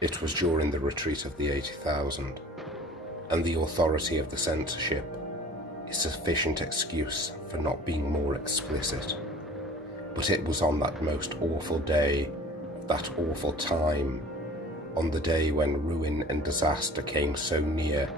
It was during the retreat of the 80,000, and the authority of the censorship is sufficient excuse for not being more explicit. But it was on that most awful day of that awful time, on the day when ruin and disaster came so near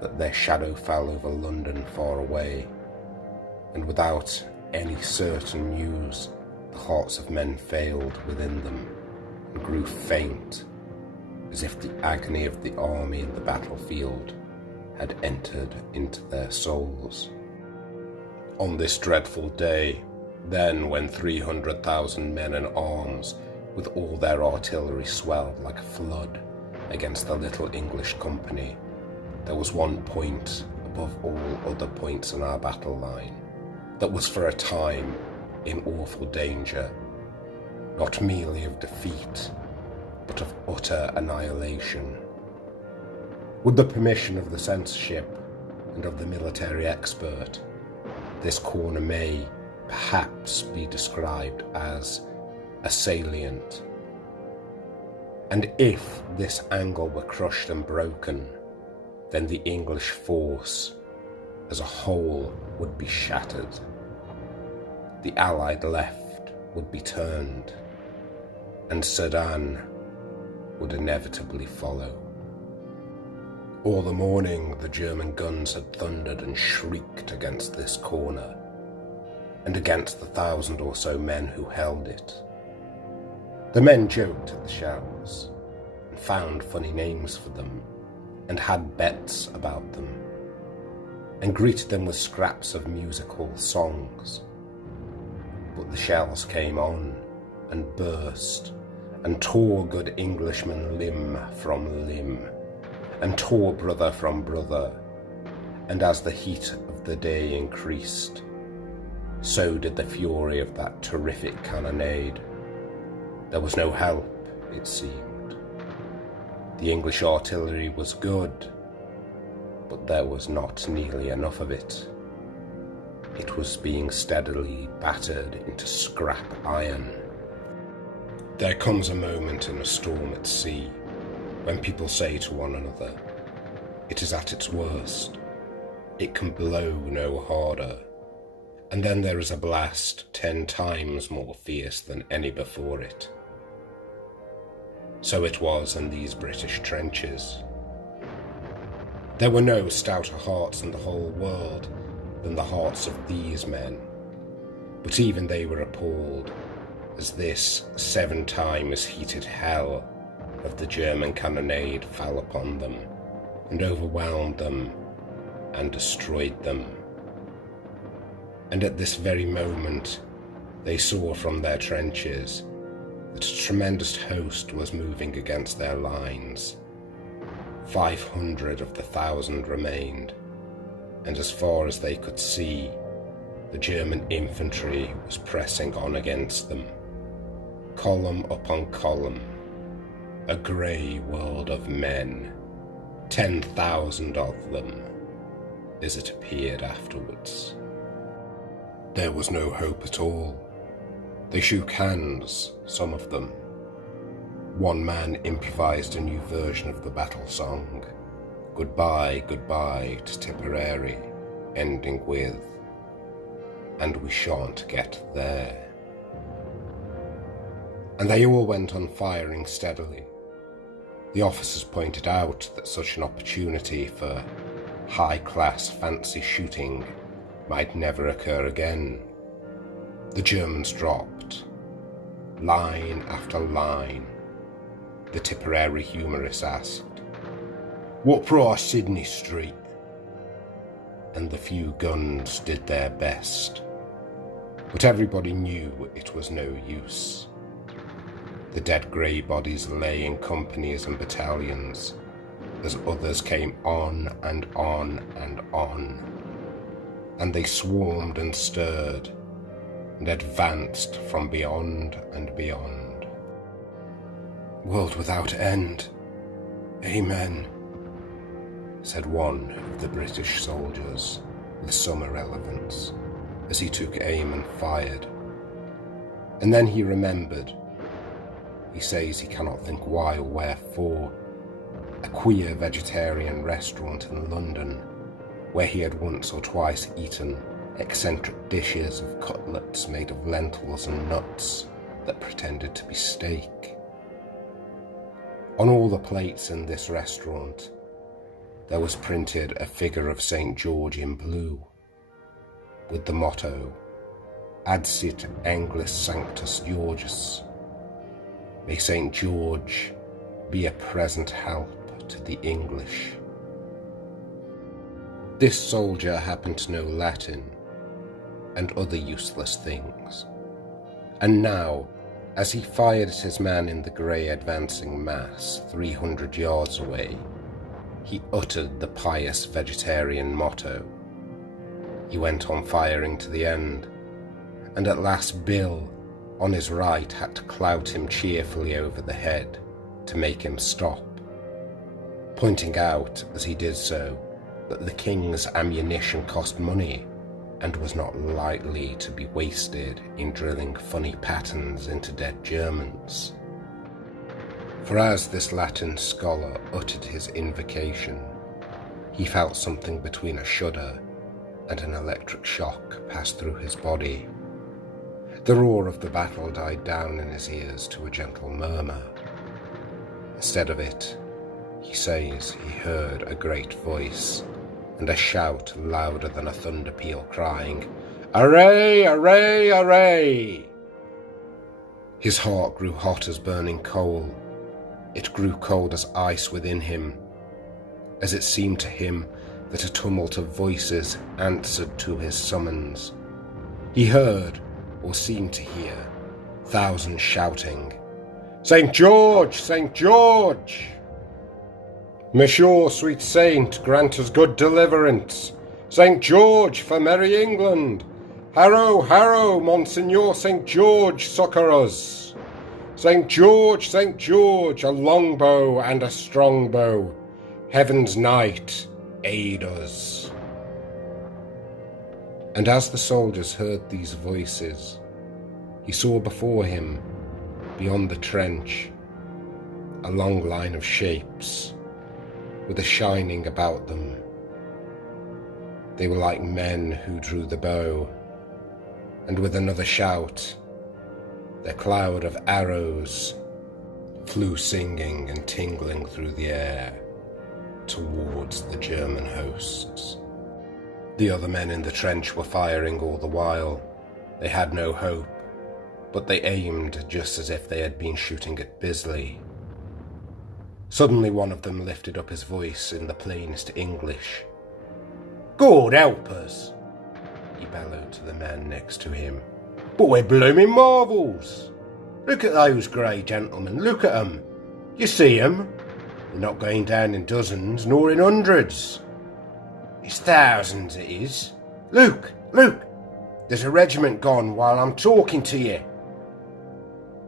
that their shadow fell over London far away, and without any certain news, the hearts of men failed within them and grew faint, as if the agony of the army in the battlefield had entered into their souls. On this dreadful day, then when 300,000 men in arms with all their artillery swelled like a flood against the little English company, there was one point above all other points in our battle line that was for a time in awful danger, not merely of defeat, but of utter annihilation. With the permission of the censorship and of the military expert, this corner may perhaps be described as a salient. And if this angle were crushed and broken, then the English force as a whole would be shattered. The Allied left would be turned, and Sedan would inevitably follow. All the morning the German guns had thundered and shrieked against this corner, and against the 1,000 or so men who held it. The men joked at the shells, and found funny names for them, and had bets about them, and greeted them with scraps of music-hall songs. But the shells came on, and burst, and tore good Englishmen limb from limb, and tore brother from brother, and as the heat of the day increased, so did the fury of that terrific cannonade. There was no help, it seemed. The English artillery was good, but there was not nearly enough of it. It was being steadily battered into scrap iron. There comes a moment in a storm at sea when people say to one another, it is at its worst, it can blow no harder, and then there is a blast 10 times more fierce than any before it. So it was in these British trenches. There were no stouter hearts in the whole world than the hearts of these men, but even they were appalled as this 7 times heated hell of the German cannonade fell upon them and overwhelmed them and destroyed them. And at this very moment they saw from their trenches that a tremendous host was moving against their lines. 500 of the 1,000 remained, and as far as they could see, the German infantry was pressing on against them, column upon column, a grey world of men, 10,000 of them, as it appeared afterwards. There was no hope at all. They shook hands, some of them. One man improvised a new version of the battle song, Goodbye, Goodbye to Tipperary, ending with, And we shan't get there. And they all went on firing steadily. The officers pointed out that such an opportunity for high-class fancy shooting might never occur again. The Germans dropped, line after line. The Tipperary humorist asked, "What price Sydney Street?" And the few guns did their best, but everybody knew it was no use. The dead grey bodies lay in companies and battalions, as others came on and on and on, and they swarmed and stirred, and advanced from beyond and beyond. "World without end, amen," said one of the British soldiers with some irrelevance, as he took aim and fired. And then he remembered, He says he cannot think why or wherefore. A queer vegetarian restaurant in London, where he had once or twice eaten eccentric dishes of cutlets made of lentils and nuts that pretended to be steak. On all the plates in this restaurant, there was printed a figure of St. George in blue, with the motto, Adsit Anglis Sanctus Georgius. May St. George be a present help to the English. This soldier happened to know Latin and other useless things, and now, as he fired at his man in the grey advancing mass 300 yards away, he uttered the pious vegetarian motto. He went on firing to the end, and at last Bill, on his right, had to clout him cheerfully over the head to make him stop, pointing out as he did so that the king's ammunition cost money and was not likely to be wasted in drilling funny patterns into dead Germans. For as this Latin scholar uttered his invocation, he felt something between a shudder and an electric shock pass through his body. The roar of the battle died down in his ears to a gentle murmur. Instead of it, he says he heard a great voice and a shout louder than a thunder peal crying, "Array, array, array!" His heart grew hot as burning coal. It grew cold as ice within him, as it seemed to him that a tumult of voices answered to his summons. He heard, or seemed to hear, thousands shouting, "St. George! St. George! Monsieur, sweet saint, grant us good deliverance. St. George for merry England! Harrow, harrow, Monseigneur St. George, succour us! St. George, a longbow and a strong bow, heaven's knight, aid us!" And as the soldiers heard these voices, he saw before him, beyond the trench, a long line of shapes, with a shining about them. They were like men who drew the bow, and with another shout, their cloud of arrows flew singing and tingling through the air towards the German hosts. The other men in the trench were firing all the while. They had no hope, but they aimed just as if they had been shooting at Bisley. Suddenly one of them lifted up his voice in the plainest English. "God help us!" he bellowed to the man next to him. "But we're blooming marvels! Look at those grey gentlemen, look at 'em! You see 'em? They're not going down in dozens, nor in hundreds. It's thousands, it is. Look, look! There's a regiment gone while I'm talking to you."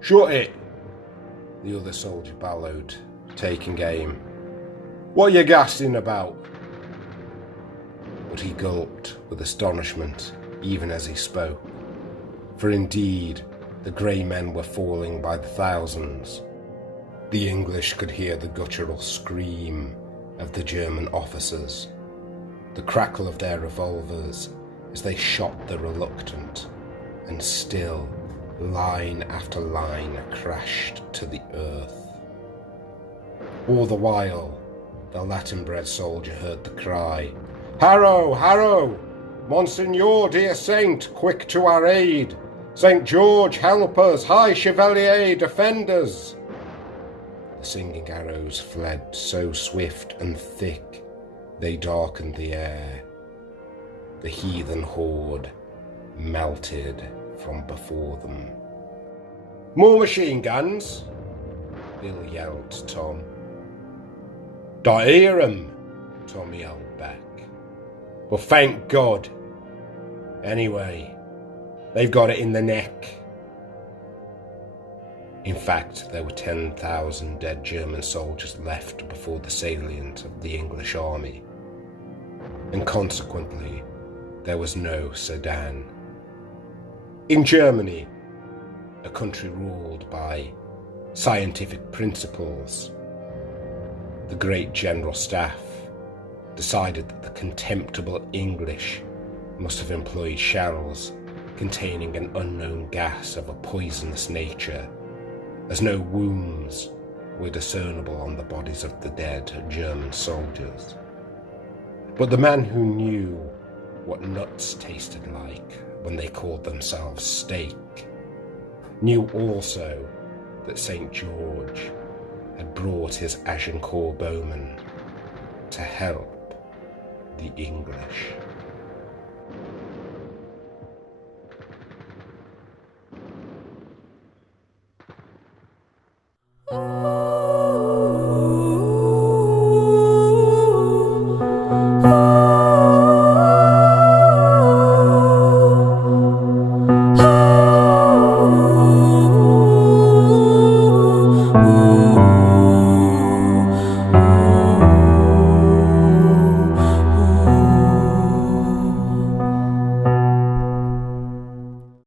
"Shut it!" the other soldier bellowed, taking aim. "What are you gassing about?" But he gulped with astonishment even as he spoke, for indeed the grey men were falling by the thousands. The English could hear the guttural scream of the German officers, the crackle of their revolvers as they shot the reluctant, and still line after line crashed to the earth. All the while, the Latin-bred soldier heard the cry, "Harrow, harrow! Monseigneur, dear saint, quick to our aid! St. George, help us! High Chevalier, defend us!" The singing arrows fled so swift and thick, they darkened the air. The heathen horde melted from before them. "More machine guns!" Bill yelled to Tom. "Don't hear 'em," Tom yelled back. "Well, thank God. Anyway, they've got it in the neck." In fact, there were 10,000 dead German soldiers left before the salient of the English army, and consequently, there was no Sedan. In Germany, a country ruled by scientific principles, the great General Staff decided that the contemptible English must have employed shells containing an unknown gas of a poisonous nature, as no wounds were discernible on the bodies of the dead German soldiers. But the man who knew what nuts tasted like when they called themselves steak knew also that St. George had brought his Agincourt Bowmen to help the English.